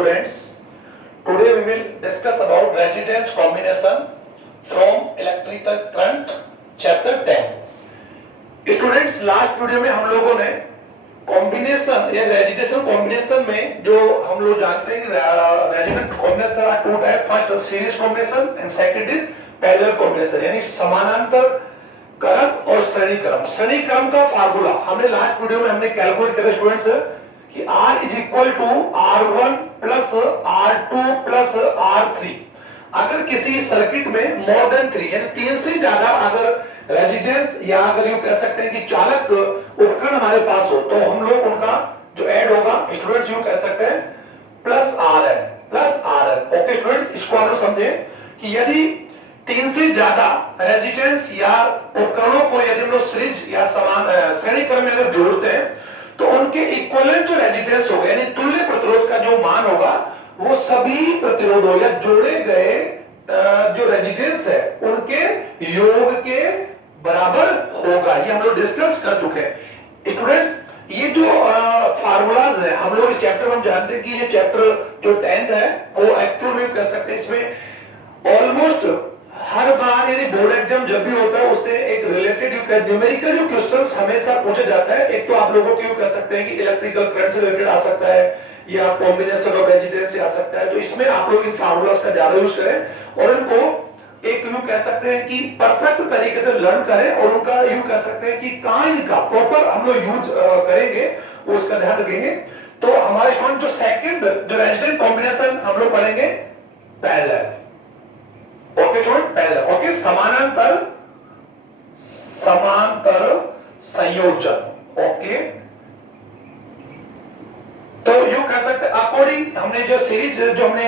students. Today we will discuss about resistance combination from electrical current chapter 10. Students, last video में हम लोगों ने combination या resistance combination में जो हम लोग जानते हैं कि resistance combination are two type, first series combination and second is parallel combination, यानी समानांतर क्रम और श्रेणी क्रम। श्रेणी क्रम का फार्मूला हमने लास्ट वीडियो में हमने कैलकुलेट किया स्टूडेंट्स कि R is equal to R1 plus R2 plus R3। अगर किसी सर्किट में मोर देन 3 यानी 3 से ज्यादा अगर रेजिस्टेंस या अगर यूं कह सकते हैं कि चालक उपकरण हमारे पास हो तो हम लोग उनका जो ऐड होगा स्टूडेंट्स यूं कह सकते हैं प्लस RN। ओके स्टूडेंट्स, इसको आप लोग समझे कि यदि 3 से ज्यादा रेजिस्टेंस या उपकरणों को यदि हम लोग सीरीज या समान श्रेणी क्रम में अगर जोड़ते हैं तो उनके इक्विवेलेंट जो रेजिस्टेंस होगा यानी तुल्य प्रतिरोध का जो मान होगा वो सभी प्रतिरोधों या जोड़े गए जो रेजिस्टेंस है उनके योग के बराबर होगा। ये हम लोग डिस्कस कर चुके हैं स्टूडेंट्स। ये जो फार्मूलाज है हम लोग इस चैप्टर में हम जानते हैं कि ये चैप्टर जो 10th है वो एक्चुअल में कह सकते हैं इसमें ऑलमोस्ट हर बार यानी बोर्ड एग्जाम जब भी होता है उससे एक रिलेटेड न्यूमेरिकल जो क्वेश्चंस हमेशा पूछे जाता है। एक तो आप लोगों को कह सकते हैं कि इलेक्ट्रिकल करंट से रिलेटेड आ सकता है या कॉम्बिनेशन ऑफ रेजिस्टेंस से आ सकता है, तो इसमें आप लोग इन फार्मूलाज का ज्यादा यूज करें और इनको एक यूं कह सकते हैं कि परफेक्ट तरीके से लर्न करें और उनका यूं कह सकते हैं कि कहां इनका प्रॉपर हम लोग यूज करेंगे उसका ध्यान रखेंगे। तो हमारे स्टूडेंट जो सेकंड जो रेजिस्टेंस कॉम्बिनेशन हम लोग पढ़ेंगे parallel. Okay student, parallel. Okay, समानांतर संयोजन। ओके, तो यूं कह सकते हैं अकॉर्डिंग हमने जो हमने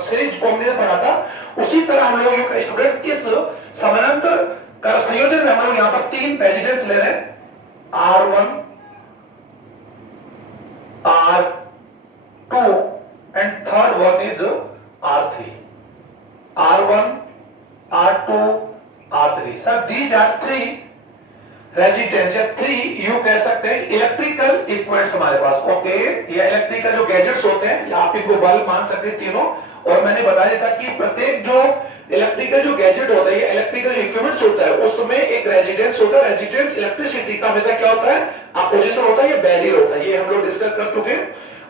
सीरीज कॉम्बिनेशन पढ़ा था उसी तरह हम लोग स्टूडेंट्स इस समानांतर का संयोजन में हम लोग यहां पर 3 रेजिस्टेंस ले रहे हैं R1 R2 and third one is R3। R1 R2 R3 sir these are 3 resistance या 3 यू कह सकते हैं इलेक्ट्रिकल इक्विपमेंट्स हमारे पास। ओके, या इलेक्ट्रिकल जो गैजेट्स होते हैं या आप इनको बल्ब मान सकते हैं तीनों। और मैंने बताया था कि प्रत्येक जो इलेक्ट्रिकल जो गैजेट होता है या इलेक्ट्रिकल इक्विपमेंट्स होता है उसमें एक रेजिस्टेंस होता है। रेजिस्टेंस इलेक्ट्रिसिटी का हमेशा क्या होता है, अपोजिशन होता है या बैरियर होता है, ये हम लोग डिस्कस कर चुके हैं।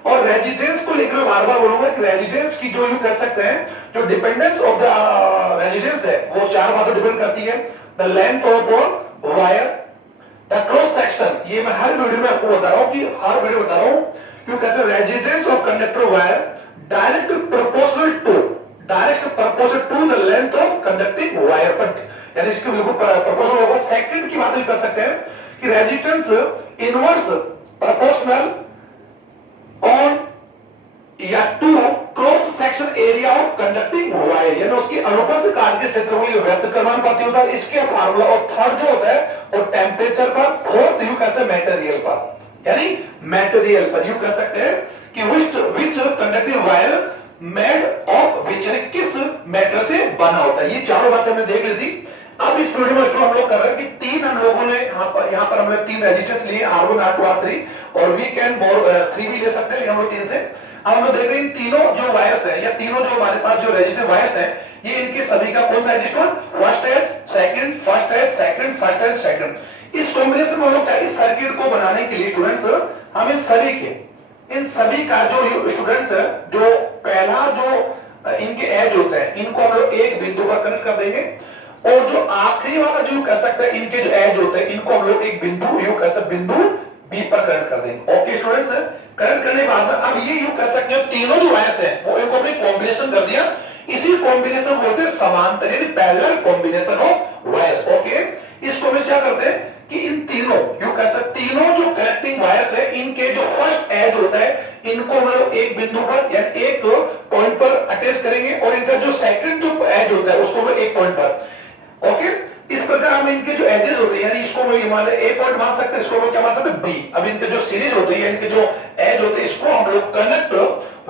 और रेजिस्टेंस को लेकर बार बार बोलूंगा कि रेजिस्टेंस की जो यू कह सकते हैं जो डिपेंडेंस ऑफ द रेजिस्टेंस है वो 4 बातों डिपेंड करती है। The length of wire, the cross section, ये मैं हर वीडियो में आपको बता रहा हूं कि हर वीडियो बता रहा हूं क्यों कैसे resistance of conductor wire direct proportional to the length of conducting wire, but यानी इसके बिल्कुल प्रोपोर्शनल होगा। सेकंड की बात कर सकते हैं कि रेजिस्टेंस इनवर्स प्रोपोर्शनल ऑन या to cross section area of conducting wire, यानी उसकी अनुपस्थित काट के क्षेत्रफल व्यक्त करना पाती होता है इसके फार्मूला। और थर्ड जो होता है वो टेंपरेचर पर, फोर्थ यू कैसे मटेरियल पर, यानी मटेरियल पर यू कह सकते हैं कि which conducting wire made of which, यानी किस मैटर से बना होता है। ये चारों बातें हमने देख ली थी। अब इस वीडियो में हम लोग कर रहे हैं कि 3 हम लोगों ने यहां पर हम लोग 3 रेजिस्टेंस लिए R1 R2 R3 और वी कैन 3 भी ले सकते हैं हम लोग 3 से। अब हम लोग देख रहे हैं तीनों जो वायर्स हैं या तीनों जो हमारे पास जो रेजिस्टेंस वायर्स हैं ये इनके सभी का कौन सा resistance, first as second, first as second, first as second. इस कॉम्बिनेशन में हम लोग इस सर्किट को बनाने के लिए स्टूडेंट्स हम इन सभी का जो स्टूडेंट्स जो पहला जो इनके एज होते हैं इनको हम लोग एक बिंदु पर कनेक्ट कर देंगे और जो आखिरी वाला जो कह सकते हैं इनके जो एज होते हैं इनको हम लोग एक बिंदु यू कह सकते बिंदु बी पर कनेक्ट कर देंगे। ओके स्टूडेंट्स, कनेक्ट करने के बाद अब ये यू कह सकते हैं तीनों जो वायर्स हैं वो इनको हमने कॉम्बिनेशन कर दिया। इसी कॉम्बिनेशन को बोलते हैं समांतर यानी parallel combination of wires. Okay, इसको हम क्या करते हैं कि इन तीनों यू कह सकते तीनों जो कनेक्टिंग वायर्स है इनके जो फर्स्ट एज होता है इनको हम लोग एक बिंदु पर या एक पॉइंट पर अटैच करेंगे और इनका जो सेकंड जो एज होता है उसको हम एक पॉइंट पर। ओके, इस प्रकार हम इनके जो एजेस होते हैं यानी इसको हम मान ले ए पॉइंट मान सकते हैं, इसको हम क्या मान सकते हैं बी। अब इनके जो सीरीज होती है इनके जो एज होते हैं इसको हम लोग कनेक्ट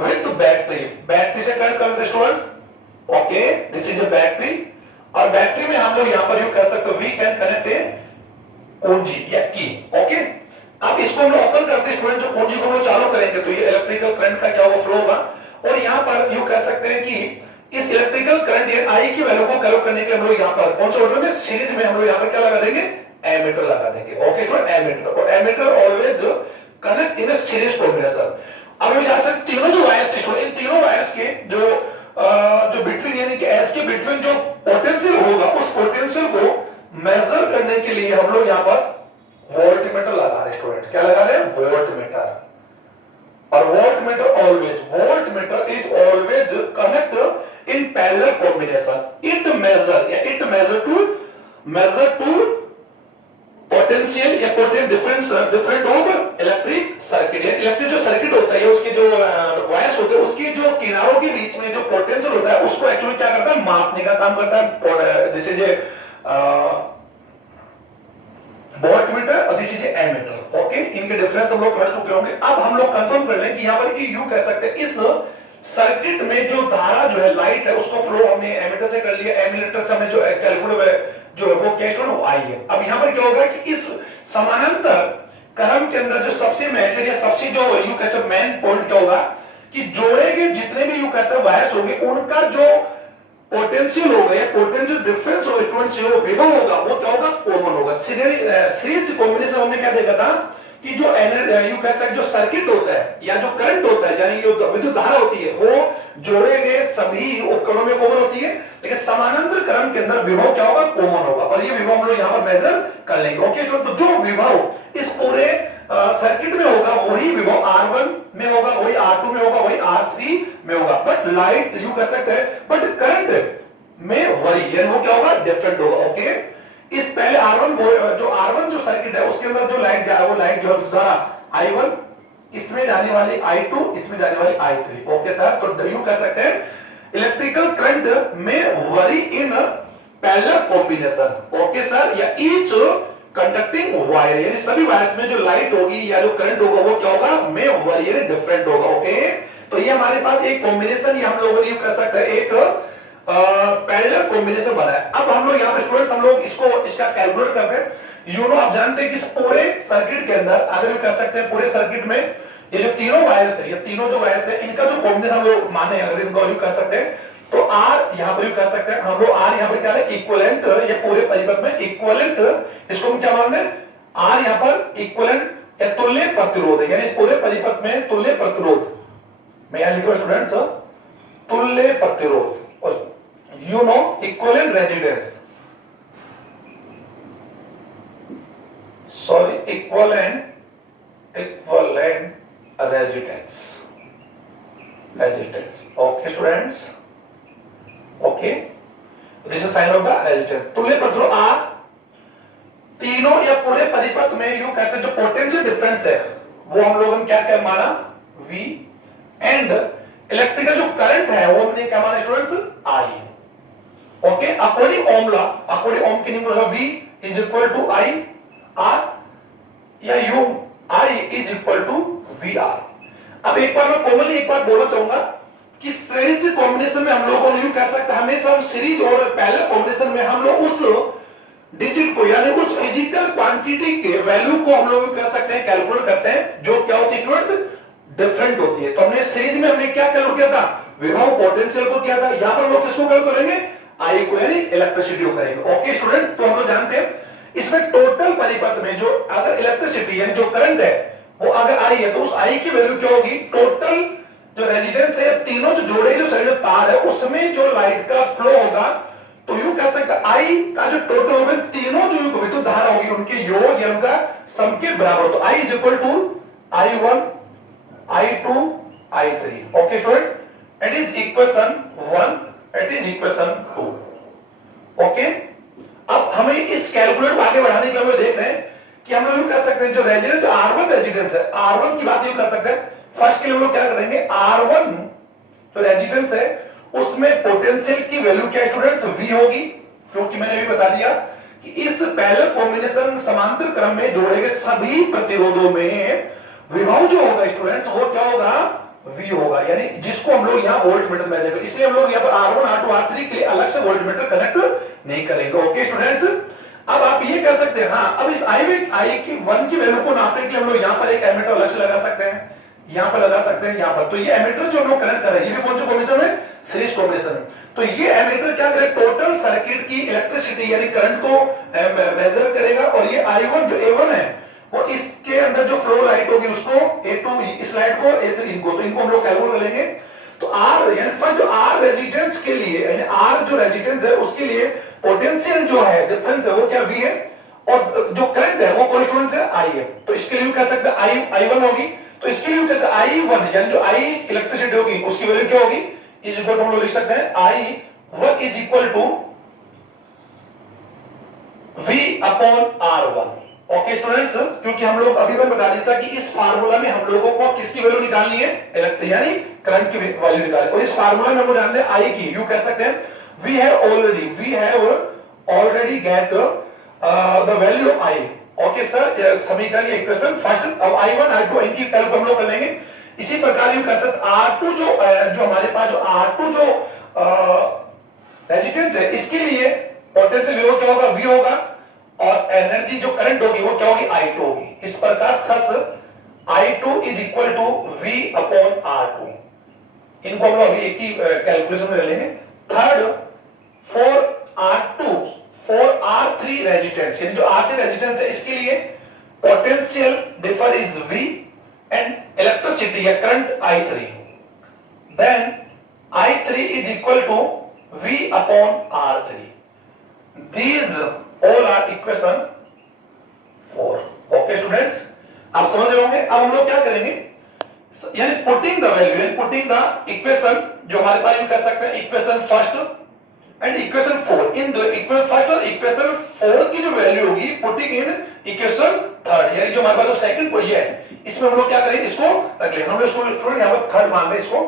विद बैटरी से कनेक्ट करते हैं students. Okay, this is a battery और बैटरी में हम लोग यहां पर यू कह सकते हैं वी कैन कनेक्ट ए कुंजी या की। ओके, अब इसको हम लोग ओपन करते हैं स्टूडेंट, जो कुंजी को हम लोग चालू करेंगे तो ये इलेक्ट्रिकल करंट का क्या वो फ्लो होगा सकते हैं कि इस इलेक्ट्रिकल करंट या आई की वैल्यू को कैलकुलेट करने के लिए हम लोग यहाँ पर कौन से ऑर्डर में, सीरीज में हम लोग यहाँ पर क्या लगा देंगे, एमीटर लगा देंगे। ओके स्टूडेंट, एमीटर, और ammeter always connect in a series combination. अब हम जा सकते तीनों जो वायर्स थे, इन तीनों वायर्स के जो बिटवीन यानी कि एस के बिटवीन जो पोटेंशियल होगा, उस पोटेंशियल को मेजर करने के लिए हम लोग यहाँ पर वोल्टमीटर लगा रहे स्टूडेंट। क्या लगा रहे हैं, वोल्टमीटर। और voltmeter is always connect in parallel combination. It measure to potential या potential different of electric circuit. Electric जो सर्किट होता है, उसके जो वायर्स होते हैं, उसके जो किनारों के बीच में जो पोटेंशियल होता है, उसको एक्चुअली क्या करता है, मापने का काम करता है। दिस इज वोल्टमीटर और दिस इज एमीटर। ओके, इनके डिफरेंस हम लोग पढ़ चुके होंगे। अब हम लोग कंफर्म कर लें कि यहाँ पर यू कह सकते हैं इस सर्किट में जो धारा जो है, लाइट है, उसको फ्लो हमने एमीटर से कर लिया, एमीटर से हमने जो कैलकुलेट जो है वो कैसे वो आई है। अब यहाँ पर क्या होगा कि इस समानांतर क्रम के अंदर जो सबसे मेजर या सबसे जो यू कह सकते मेन पॉइंट क्या होगा कि जोड़े गए जितने भी यू कह सकते वायर्स होंगे, उनका जो पोटेंशियल होगा या पोटेंशियल डिफरेंस होगा, स्टूडेंट्स जो विभव होगा वो क्या होगा, कॉमन होगा। सीरीज कॉम्बिनेशन हमने क्या देखा था कि जो यू कह सकते जो सर्किट होता है या जो करंट होता है, यानी जो विद्युत धारा होती है, वो जोड़े गए सभी उपकरणों में कॉमन होती है, लेकिन समानांतर क्रम के अंदर विभव क्या होगा, कॉमन होगा। और ये विभव हम लोग यहाँ पर मेजर कर लेंगे। ओके, तो जो विभव इस पूरे सर्किट में होगा वही विभव R1 में होगा, वही R2 में होगा, वही R3 में होगा। बट लाइट यू कह सकते हैं, बट करंट में वही, यानी वो क्या होगा, डिफरेंट होगा। ओके, इस पहले R1 जो सर्किट है, उसके अंदर जो लाइट जा रहा है, वो लाइट जो धारा I1, इसमें जाने वाली I2, इसमें जाने वाली I3। ओके सर, तो यू कह सकते हैं इलेक्ट्रिकल करंट में वरी इन पैरेलल कॉम्बिनेशन। ओके सर, या ईच कंडक्टिंग वायर, यानी सभी वायर्स में जो लाइट होगी या जो करंट होगा वो क्या होगा, में वरी यानी डिफरेंट होगा। ओके, तो ये हमारे पास एक कॉम्बिनेशन, ये हम लोग ये कह सकते हैं एक पैरेलल कॉम्बिनेशन बना है। अब हम लोग यहाँ पे स्टूडेंट्स हम लोग इसका कैलकुलेट करते हैं। यू नो, आप जानते हैं कि इस पूरे सर्किट के अंदर अगर यू कह सकते हैं पूरे सर्किट में ये जो तीनों वायर्स है, ये तीनों जो वायर्स है, इनका जो कॉम्बिनेशन हम लोग माने, अगर इनको यू कह सकते हैं तो R यहाँ पर यू कह सकते हैं हम लोग, R यहाँ पर क्या है, इक्विवेलेंट, ये पूरे परिपथ में इक्विवेलेंट, इसको हम क्या मानते हैं, R यहाँ पर इक्विवेलेंट या तुल्य प्रतिरोध है, यानी इस पूरे परिपथ में तुल्य प्रतिरोध, मैं यहाँ लिख रहा हूं स्टूडेंट्स, तुल्य प्रतिरोध, और you know equivalent resistance, sorry equivalent resistance. Okay students, okay, this is sine of the resistance. तुल्य प्रतिरोध R, तीनों या पूरे परिपथ में यू कैसे जो पोटेंशियल डिफरेंस है वो हम लोगों ने क्या क्या माना, V, एंड इलेक्ट्रिकल जो करंट है वो हमने क्या माना students, I। Okay, according Ohm law, according Ohm की नियम V is equal to I R या U I is equal to VR। अब एक बार मैं कॉमनली एक बात बोलना चाहूंगा कि सीरीज कॉम्बिनेशन में हम लोगों ने कह सकते हैं हमेशा हम सीरीज और पैरेलल कॉम्बिनेशन में हम लोग उस डिजिट को यानी उस फिजिकल क्वांटिटी के वैल्यू को हम लोग कह सकते हैं कैलकुलेट करते हैं जो क्या होती है स्टूडेंट्स, डिफरेंट होती है। तो हमने सीरीज में हमने क्या कैलकुलेट किया था, विभव पोटेंशियल को किया था। यहां पर हम लोग किसको कैलकुलेट करेंगे, आई को यानी इलेक्ट्रिसिटी को करेंगे। ओके स्टूडेंट्स, तो हम लोग जानते हैं इसमें टोटल परिपथ में जो अगर इलेक्ट्रिसिटी यानी जो करंट है वो अगर आई है तो उस आई की वैल्यू क्या होगी, टोटल जो रेजिस्टेंस है, तीनों जो जोड़े जो सही तार है उसमें जो लाइट का फ्लो होगा, तो यू कह सकते हैं आई का जो टोटल होगा, तीनों जो विद्युत धारा होगी उनके योग या उनका सम के बराबर। तो I is equal to I1 I2 I3। Okay student, it is equation 1, it is equation 2। Okay, अब हमें इस कैलकुलेट आगे बढ़ाने के लिए हम देख रहे हैं कि हम लोग यूं कर सकते हैं जो रेजिस्टेंस, जो R1 रेजिस्टेंस है, R1 की बात यूं कर सकते हैं। फर्स्ट के लिए हम लोग क्या करेंगे, R1 जो रेजिस्टेंस है उसमें पोटेंशियल की वैल्यू क्या है स्टूडेंट्स, V होगी, क्योंकि मैंने अभी बता दिया कि इस पैरेलल कॉम्बिनेशन समांतर क्रम में जोड़े गए सभी प्रतिरोधों में विभव जो होगा स्टूडेंट्स वो क्या होगा, V होगा, यानी जिसको हम लोग यहाँ वोल्टमीटर मेजर करेंगे। इसलिए हम लोग यहाँ पर R1 R2 R3 के लिए अलग से वोल्टमीटर कनेक्ट नहीं करेंगे। ओके स्टूडेंट्स, अब आप ये कह सकते हैं, हाँ अब इस I की 1 की वैल्यू को नापने के लिए हम लोग यहाँ पर एक एमीटर अलग से लगा सकते हैं, यहाँ पर लगा सकते हैं यहाँ पर। तो ये एमीटर जो हम लोग कनेक्ट कर रहे हैं ये भी कौन सा कॉम्बिनेशन है, तो ये एमीटर क्या करेगा, टोटल सर्किट की इलेक्ट्रिसिटी यानी करंट को मेजर करेगा, और ये I1 जो A1 है वो इसके अंदर जो फ्लो लाइट होगी उसको A2 इस लाइट को A3 इनको, तो इनको हम लोग कैलकुलेट करेंगे। तो R यानी फर्स्ट जो R रेजिस्टेंस के लिए यानी R जो रेजिस्टेंस है उसके लिए पोटेंशियल जो है डिफरेंस है वो क्या V है, और जो करंट है वो कोरेस्पोंडेंस है I है। तो इसके लिए कह सकते हैं I1 होगी, तो इसके लिए कैसे I1 यानी जो I इलेक्ट्रिसिटी होगी उसकी वैल्यू क्या होगी, इज इक्वल टू हम लोग लिख सकते हैं I1 is equal to V upon R1। Okay students, क्योंकि हम लोग अभी मैं बता देता कि इस फार्मूला में हम लोगों को किसकी वैल्यू निकालनी है, इलेक्ट्रिक यानी करंट की वैल्यू निकालनी, और इस फार्मूला में हमको जानते हैं I की, यू कह सकते हैं we have already get the value of I। Okay sir, समीकरण या इक्वेशन फर्स्ट, अब I1 I2 इनकी कैलकुलेट हम लोग कर लेंगे। इसी प्रकार यू कह सकते R2 जो हमारे पास जो R2 जो रेजिस्टेंस है इसके लिए पोटेंशियल V क्या होगा, V होगा, और एनर्जी जो करंट होगी वो क्या होगी, I2 होगी। इस प्रकार thus I2 is equal to V upon R2। इनको हम लोग अभी एक ही कैलकुलेशन में ले लेंगे। थर्ड, फॉर R3 रेजिस्टेंस यानी जो R3 रेजिस्टेंस है इसके लिए potential differ is V and electricity या current I3, then I3 is equal to V upon R3। These all are equation 4। Okay students, आप समझ रहे होंगे। अब हम लोग क्या करेंगे, यानी putting the value and putting the equation जो हमारे पास, कह सकते हैं equation first and equation 4 in the equation first और इक्वेशन 4 की जो वैल्यू होगी पुटिंग इन इक्वेशन थर्ड, यानी जो हमारे पास जो सेकंड पोजीशन है इसमें हम लोग क्या करेंगे, इसको रख लेंगे। हम लोग इसको स्टूडेंट यहां पर थर्ड मान लें इसको।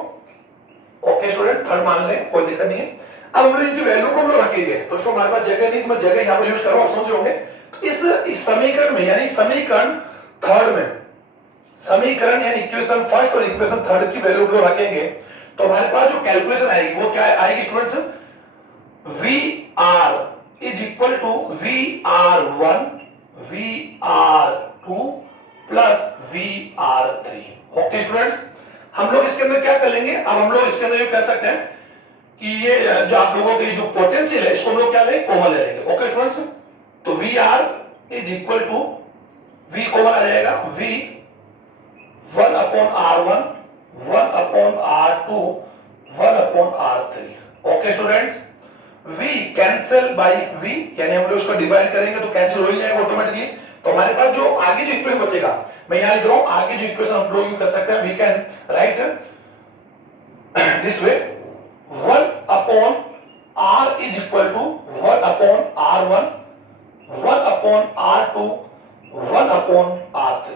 ओके स्टूडेंट, थर्ड मान लें, कोई दिक्कत नहीं है। अब हम लोग इनकी वैल्यू को हम लोग रखेंगे, तो जो हमारे पास जगह नहीं तो मैं जगह यहां पर यूज कर रहा हूं, आप समझ होंगे। तो इस समीकरण में यानी समीकरण थर्ड में, समीकरण यानी इक्वेशन फर्स्ट और इक्वेशन थर्ड की वैल्यू को रखेंगे, तो हमारे पास जो कैलकुलेशन आएगी वो क्या आएगी students, VR is equal to VR1 VR2 plus VR3। Okay students, हम लोग इसके अंदर क्या कर लेंगे, अब हम लोग इसके अंदर ये कह सकते हैं कि ये जो आप लोगों की जो पोटेंशियल है इसको हम लोग क्या लेंगे, कॉमन ले लेंगे। ओके स्टूडेंट्स, तो VR is equal to V common आ जाएगा, V 1 upon R1 1 upon R2 1 upon R3। Okay students, V cancel by V यानी हम लोग इसको डिवाइड करेंगे तो कैंसिल हो ही जाएगा ऑटोमेटिकली। तो हमारे पास जो आगे जो इक्वेशन बचेगा, मैं यहां लिख रहा हूं, आगे जो इक्वेशन हम लोग यूज कर सकते हैं, we can write this way 1 upon R is equal to 1 upon R1 1 upon R2 1 upon R3।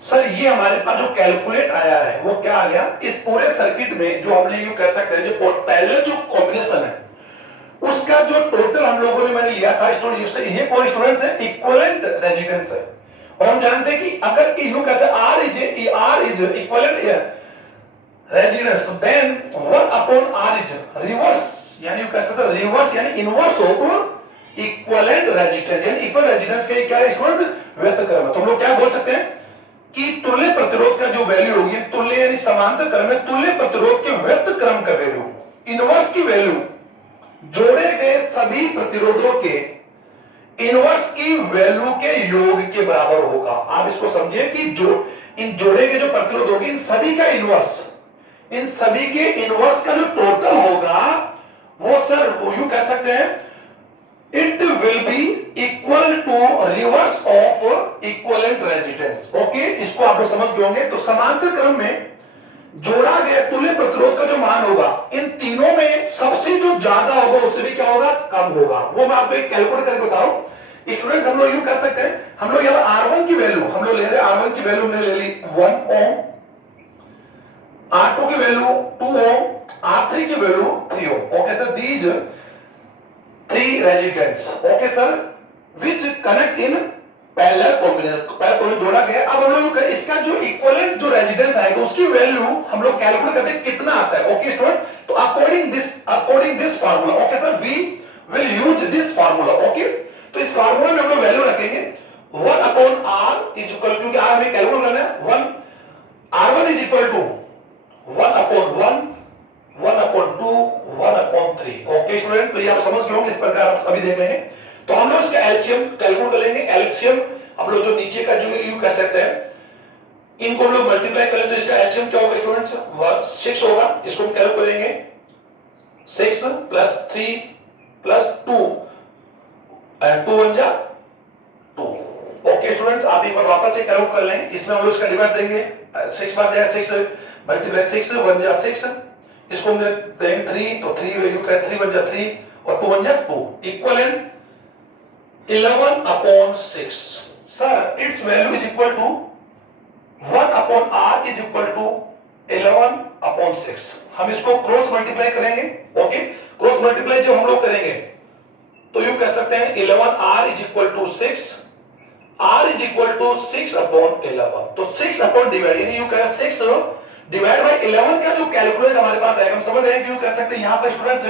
Sir ये हमारे पास जो कैलकुलेट आया है वो क्या आ गया, इस पूरे सर्किट में जो हमने यूं कह सकते हैं जो पहले जो कॉम्बिनेशन है उसका जो टोटल हम लोगों ने मैंने लिया था स्टूडेंट, ये कोई स्टूडेंट्स है इक्विवेलेंट रेजिस्टेंस है, और हम जानते हैं कि अगर यूं कैसे R इज इक्विवेलेंट रेजिस्टेंस, तो then 1 upon R is reverse, यानी यू कह सकते हैं रिवर्स यानी इनवर्स ऑफ इक्विवेलेंट रेजिस्टेंस, यानी इक्विवेलेंट रेजिस्टेंस के क्या है स्टूडेंट्स, व्यक्त क्रम। तो हम लोग क्या बोल सकते हैं कि तुल्य प्रतिरोध का जो वैल्यू होगी, तुल्य यानी समांतर क्रम में तुल्य प्रतिरोध के व्यक्त क्रम का वैल्यू, इनवर्स की वैल्यू जोड़े गए सभी प्रतिरोधों के इनवर्स की वैल्यू के योग के बराबर होगा। आप इसको समझिए कि जो इन जोड़े के जो प्रतिरोध होगी इन सभी का इनवर्स, इन सभी के इनवर्स का जो टोटल होगा वो सर यू कह सकते हैं it will be equal to reverse of equivalent resistance. Okay, इसको आप लोग समझ गए होंगे। तो समांतर क्रम में जोड़ा गया तुल्य प्रतिरोध का जो मान होगा इन तीनों में सबसे जो ज्यादा होगा उससे भी क्या होगा, कम होगा। वो मैं आपको एक कैलकुलेट करके बता रहा हूं स्टूडेंट्स। हम लोग यूं कर सकते हैं, हम लोग यहां R1 की वैल्यू हम लोग ले रहे हैं, R1 की वैल्यू हमने ले ली 1 ओम, R2 की वैल्यू 2 ओम, R3 की value 3 ohm. Okay sir, these 3 resistance okay sir which connect in parallel combination जोड़ा गया। अब हम लोग इसका जो इक्विवेलेंट जो रेजिस्टेंस आएगा उसकी वैल्यू हम लोग कैलकुलेट करते हैं कितना आता है। ओके स्टूडेंट, तो according this formula, okay sir, we will use this formula. Okay, तो इस फार्मूला में हम लोग वैल्यू रखेंगे 1 upon R is equal to, R हमें कैलकुलेट करना है 1, R1 is equal to 1 upon 1 1 upon 2 1 okay student, तो ये आप समझ गए होंगे, इस प्रकार आप अभी देख लेंगे। तो हम लोग इसका एलसीएम कैलकुलेट कर लेंगे। एलसीएम हम लोग जो नीचे का जो यू कह सकते हैं, इनको हम लोग मल्टीप्लाई करें तो इसका एलसीएम क्या होगा स्टूडेंट्स, 6 होगा। इसको हम कैलकुलेट करेंगे, 6 प्लस 3 प्लस 2 एंड 2 1 जा 2। ओके स्टूडेंट्स, आप एक बार वापस से कैलकुलेट कर लें। इसमें हम लोग इसका डिवाइड देंगे, 6 बार जाएगा 6 मल्टीप्लाई 6 1 जा 6, इसको हम देंगे 3, तो 3 वैल्यू का 3 1 जा 3 और 2 1 जा 2 equivalent 11 upon 6। Sir its value is equal to 1 upon r is equal to 11 upon 6। हम इसको क्रॉस मल्टीप्लाई करेंगे। ओके, क्रॉस मल्टीप्लाई जब हम लोग करेंगे तो यू कह सकते हैं 11r is equal to 6, r is equal to 6 upon 11। तो 6 अपॉन डिवाइड, यानी यू कह 6 डिवाइड बाय 11 का जो कैलकुलेट हमारे पास है, हम समझ रहे हैं कि यू कह सकते हैं यहां पर स्टूडेंट्स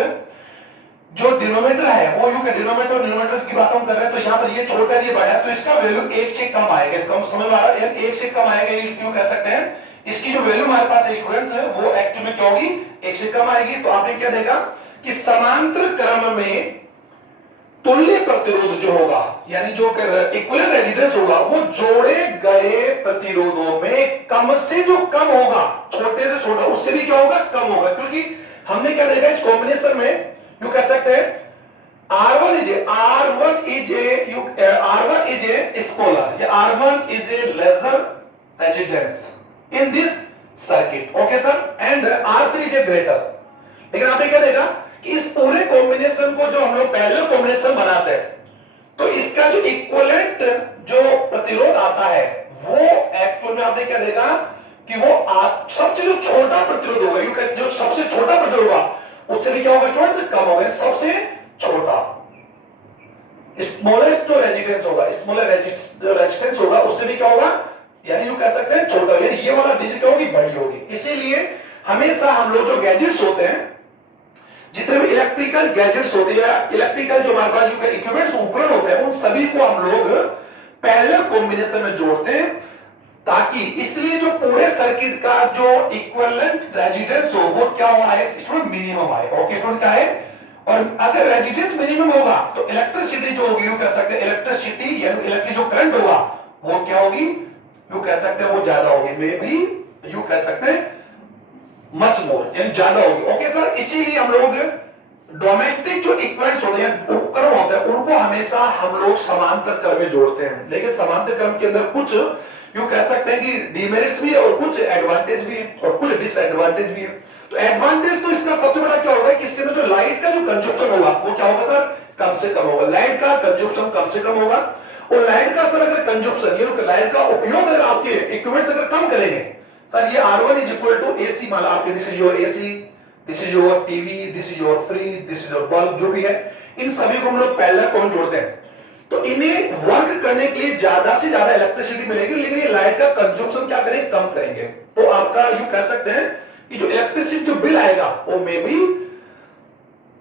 जो डिनोमिनेटर है वो यू के डिनोमिनेटर और न्यूमरेटर की बात हम कर रहे हैं, तो यहां पर ये छोटा ये बड़ा है, तो इसका वैल्यू 1 से कम आएगा। कम समझ में आ रहा है, 1 से कम आएगा, यू कह सकते हैं इसकी जो वैल्यू हमारे पास है स्टूडेंट्स वो एक्चुअली में क्या होगी, 1 से कम आएगी। तो आपने क्या देखा कि समांतर क्रम में तुल्य प्रतिरोध जो होगा, यानी जो इक्विवेलेंट रेजिस्टेंस होगा, वो जोड़े गए प्रतिरोधों में कम से जो कम होगा, छोटे से छोटा, उससे भी क्या होगा, कम होगा। क्योंकि हमने क्या देखा इस कॉम्बिनेशन में, यू कह सकते हैं R1 is a smaller, या R1 is a lesser resistance in this circuit, okay sir, and R3 is a greater। लेकिन आपने क्या देखा कि इस पूरे कॉम्बिनेशन को जो हम लोग पैरेलल कॉम्बिनेशन बनाते हैं, तो इसका जो इक्विवेलेंट जो प्रतिरोध आता है वो एक्चुअल में आपने क्या देखा कि वो सबसे जो छोटा प्रतिरोध होगा, जो सबसे छोटा प्रतिरोध होगा उससे भी क्या होगा स्टूडेंट्स, कम होगा। सबसे छोटा स्मॉलेस्ट जो रेजिस्टेंस होगा, स्मॉलर रेजिस्टेंस होगा, उससे भी क्या होगा, यानी यू कह सकते हैं छोटा, यानी ये वाला डिजिट क्या होगी, बड़ी होगी। इसीलिए हमेशा हम लोग जो गैजेट्स होते हैं, जितने भी इलेक्ट्रिकल गैजेट्स होते हैं, इलेक्ट्रिकल जो हमारे पास जो इक्विपमेंट्स उपकरण होते हैं, उन सभी को हम लोग पैरेलल कॉम्बिनेशन में जोड़ते हैं, ताकि इसलिए जो पूरे सर्किट का जो इक्विवेलेंट रेजिस्टेंस हो वो क्या हुआ है स्टूडेंट, मिनिमम आए। ओके स्टूडेंट, क्या है, और अगर रेजिस्टेंस मिनिमम होगा तो इलेक्ट्रिसिटी जो होगी, यू कह सकते हैं इलेक्ट्रिसिटी यानी इलेक्ट्रिक जो करंट होगा वो क्या होगी, यू कह सकते हैं वो ज्यादा होगी, मे बी यू कह सकते हैं मच मोर, यानी ज्यादा होगी। ओके सर, इसीलिए हम लोग डोमेस्टिक जो इक्विपमेंट्स होते हैं, उपकरण होते हैं, उनको हमेशा हम लोग समांतर क्रम में जोड़ते हैं। लेकिन समांतर क्रम के अंदर कुछ यू कह सकते हैं कि डिमेरिट्स भी है और कुछ एडवांटेज भी है और कुछ डिसएडवांटेज भी है। तो एडवांटेज तो इसका सबसे बड़ा क्या होगा कि इसके अंदर जो लाइट का जो कंजप्शन होगा वो क्या होगा सर, कम से कम होगा। लाइट का कंजप्शन कम से कम होगा, और लाइट का सर अगर कंजप्शन, ये लाइट का उपयोग अगर आपके इक्विपमेंट्स अगर कम करेंगे सर, ये R1 is equal to AC, मान लो आपके this is your AC, this is your TV, this is your fridge, this is your bulb, जो भी है, इन सभी को हम लोग पैरेलल कॉम जोड़ते हैं, तो इन्हें वर्क करने के लिए ज्यादा से ज्यादा इलेक्ट्रिसिटी मिलेगी, लेकिन ये लाइट का कंजप्शन क्या करेंगे, कम करेंगे। तो आपका यू कह सकते हैं कि जो इलेक्ट्रिसिटी जो बिल आएगा वो मे बी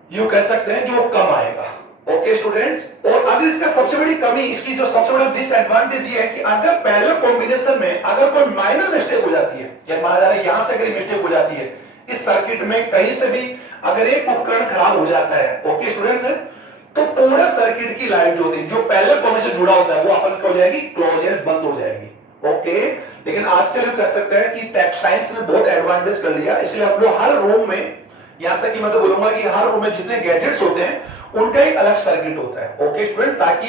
यू कह सकते हैं कि वो कम आएगा। ओके स्टूडेंट्स, और अगर इसका सबसे बड़ी कमी, इसकी जो सबसे बड़ा डिसएडवांटेज ये है कि अगर पैरेलल कॉम्बिनेशन में अगर कोई माइनर मिस्टेक हो जाती है, या मान लीजिए यहां से अगर मिस्टेक हो जाती है इस सर्किट में, कहीं से भी अगर एक उपकरण खराब हो जाता है, ओके स्टूडेंट्स, तो पूरा सर्किट की लाइट जो होती है, जो पैरेलल कॉम्बिनेशन से जुड़ा होता है, वो आपस में हो जाएगी, क्लोज या बंद हो जाएगी। ओके, लेकिन आजकल यू कह सकते हैं कि टेक साइंस ने बहुत एडवांटेज कर लिया, इसलिए हम लोग हर रूम में, यहां तक कि मैं तो बोलूंगा कि हर रूम में जितने गैजेट्स होते हैं उनका एक अलग सर्किट होता है। ओके स्टूडेंट, ताकि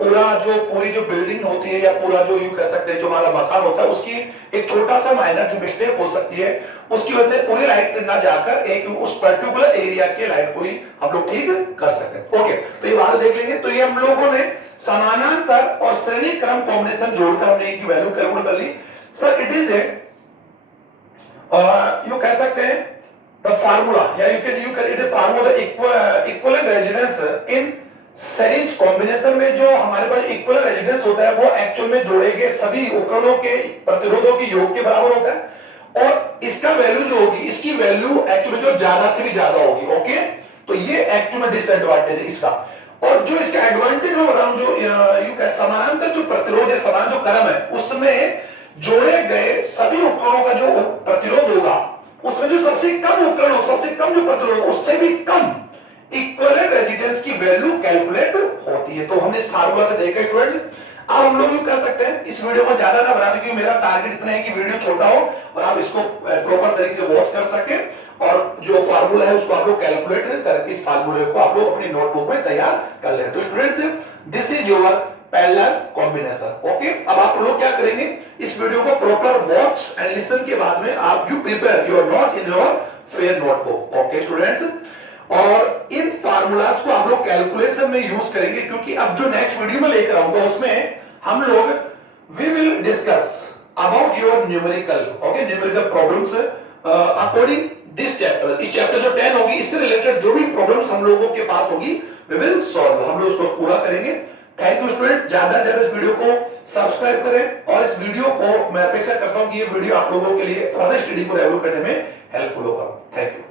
पूरी जो बिल्डिंग होती है या पूरा जो यू कह सकते हैं जो हमारा मकान होता है, उसकी एक छोटा सा माइनर जो मिस्टेक हो सकती है, उसकी वजह से पूरी लाइट ना जाकर एक उस पर्टिकुलर एरिया के लाइट को ही हम लोग ठीक कर सकते हैं। ओके, तो ये बात देख लेंगे। तो ये हम लोगों ने समानांतर और श्रेणी क्रम कॉम्बिनेशन जोड़कर हमने इनकी वैल्यू कैलकुलेट कर ली। Sir it is a U कह सकते हैं the formula, yeah, you can it is formula equivalent resistance in series combination में जो हमारे पास equivalent resistance होता है वो एक्चुअल में जोड़े गए सभी उपकरणों के प्रतिरोधों के योग के बराबर होता है, और इसका वैल्यू जो होगी, इसकी वैल्यू एक्चुअली जो ज्यादा से भी ज्यादा होगी। ओके, तो ये एक्चुअल में डिसएडवांटेज है इसका। और जो इसका एडवांटेज मैं बताऊं, जो यू कह समानांतर जो प्रतिरोध है, समान जो क्रम है, उसमें जोड़े गए सभी उपकरणों का जो प्रतिरोध होगा, उसमें जो सबसे कम उपकरण हो, सबसे कम जो प्रतिरोध, उससे भी कम इक्विवेलेंट रेजिस्टेंस की वैल्यू कैलकुलेट होती है। तो हमने इस फार्मूला से देखा स्टूडेंट्स। अब हम लोग कर सकते हैं, इस वीडियो को ज्यादा ना बना दें क्योंकि मेरा टारगेट इतना है कि वीडियो छोटा हो और आप इसको प्रॉपर तरीके से वॉच कर सके और जो फार्मूला है उसको आप लोग कैलकुलेट करके इस फार्मूले को आप लोग अपनी नोटबुक में तैयार कर लें। तो students, this is your parallel combination. Okay, अब आप लोग क्या करेंगे, इस वीडियो को प्रॉपर वॉच एंड लिसन के बाद में आप you prepare your notes in your fair notebook. Okay students, और इन फार्मूलाज को आप लोग कैलकुलेशन में यूज करेंगे क्योंकि अब जो नेक्स्ट वीडियो में लेकर आऊंगा उसमें हम लोग we will discuss about your numerical, okay, numerical problems according this chapter. इस चैप्टर जो 10 होगी इससे रिलेटेड जो भी प्रॉब्लम्स हम लोगों के पास होगी वी विल सॉल्व, हम लोग उसको पूरा करेंगे। थैंक यू स्टूडेंट, ज्यादा ज्यादा इस वीडियो को सब्सक्राइब करें और इस वीडियो को मैं अपेक्षा करता हूं कि ये वीडियो आप लोगों के लिए फर्दर स्टडी को डेवलप करने में हेल्पफुल होगा। Thank you.